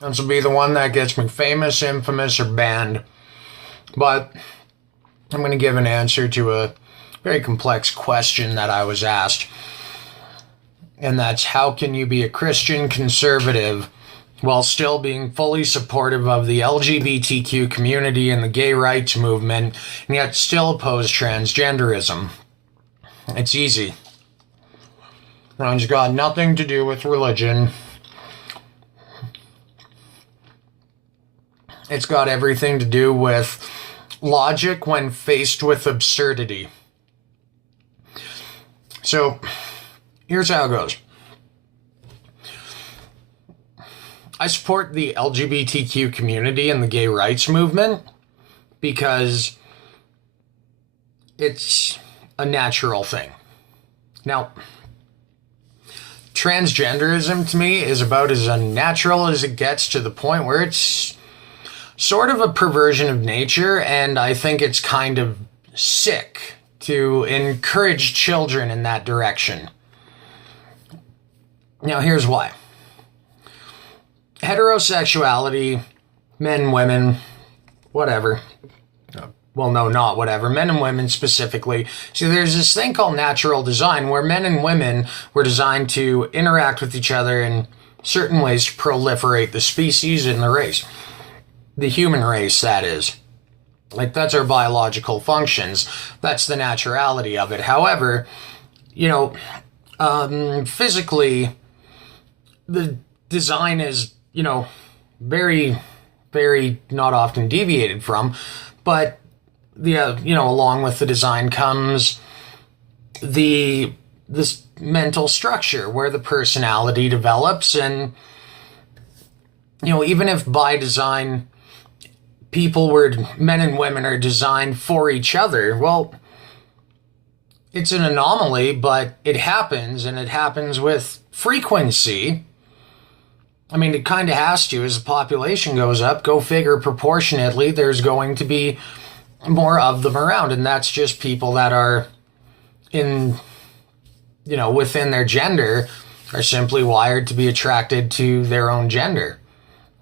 This will be the one that gets me famous, infamous, or banned. But I'm going to give an answer to a very complex question that I was asked. And that's, how can you be a Christian conservative while still being fully supportive of the LGBTQ community and the gay rights movement, and yet still oppose transgenderism? It's easy. It's got nothing to do with religion. It's got everything to do with logic when faced with absurdity. So, here's how it goes. I support the LGBTQ community and the gay rights movement because it's a natural thing. Now, transgenderism to me is about as unnatural as it gets, to the point where it's sort of a perversion of nature, and I think it's kind of sick to encourage children in that direction. Now, here's why. Heterosexuality, men, women, whatever. Well, no, not whatever. Men and women specifically. See, there's this thing called natural design where men and women were designed to interact with each other in certain ways to proliferate the species and the race. The human race, that is. Like, that's our biological functions. That's the naturality of it. However, physically, the design is, very, very not often deviated from. But, along with the design comes this mental structure where the personality develops. And, even if by design men and women are designed for each other, well, it's an anomaly, but it happens, and it happens with frequency. I mean, it kind of has to. As the population goes up, go figure, proportionately, there's going to be more of them around. And that's just people that are within their gender, are simply wired to be attracted to their own gender.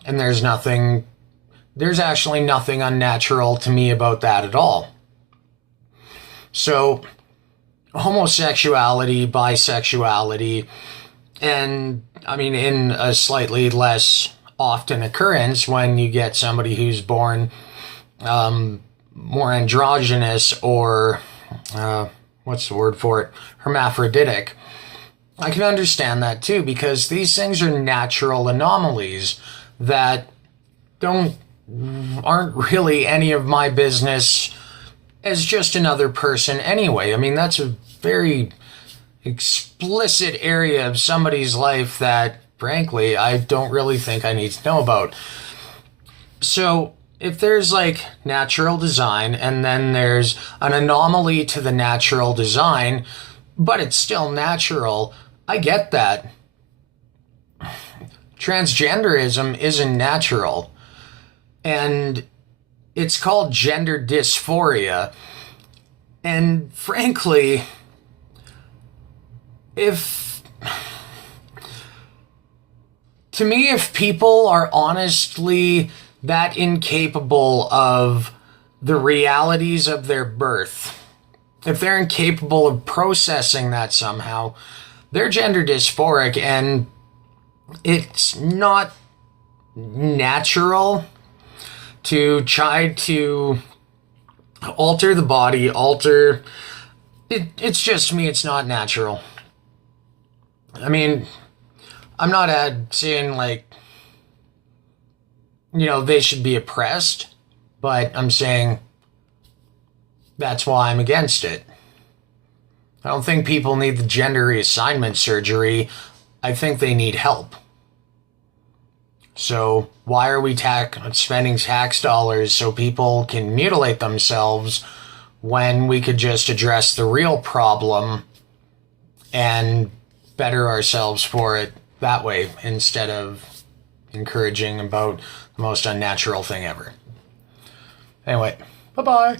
And there's actually nothing unnatural to me about that at all. So, homosexuality, bisexuality, and in a slightly less often occurrence when you get somebody who's born more androgynous, or what's the word for it? Hermaphroditic. I can understand that too, because these things are natural anomalies that aren't really any of my business as just another person anyway. That's a very explicit area of somebody's life that, frankly, I don't really think I need to know about. So, if there's natural design, and then there's an anomaly to the natural design, but it's still natural, I get that. Transgenderism isn't natural. And it's called gender dysphoria. And frankly, if people are honestly that incapable of the realities of their birth, if they're incapable of processing that somehow, they're gender dysphoric, and it's not natural to try to alter the body, it's just me, it's not natural. I'm not saying they should be oppressed, but I'm saying that's why I'm against it. I don't think people need the gender reassignment surgery. I think they need help. So why are we spending tax dollars so people can mutilate themselves when we could just address the real problem and better ourselves for it that way, instead of encouraging about the most unnatural thing ever? Anyway, bye-bye.